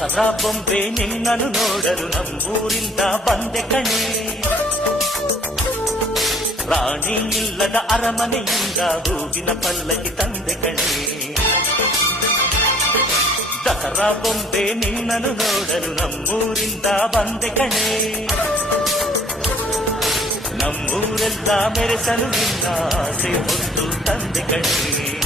ದಸರಾ ಬೊಂಬೆ ನಿನ್ನನ್ನು ನೋಡಲು ನಮ್ಮೂರಿಂದ ಬಂದೆ ಕಣೆ. ರಾಣಿ ಇಲ್ಲದ ಅರಮನೆಯಿಂದ ಹೂವಿನ ಪಲ್ಲಕ್ಕಿ ತಂದೆ ಕಣೆ. ದಸರಾ ಬೊಂಬೆ ನಿನ್ನನ್ನು ನೋಡಲು ನಮ್ಮೂರಿಂದ ಬಂದೆ ಕಣೆ. ನಮ್ಮೂರೆಲ್ಲ ಮೆರೆಸಲು ನಿನ್ನ ಆಸೆ ಹೊತ್ತು ತಂದೆ ಕಣೆ.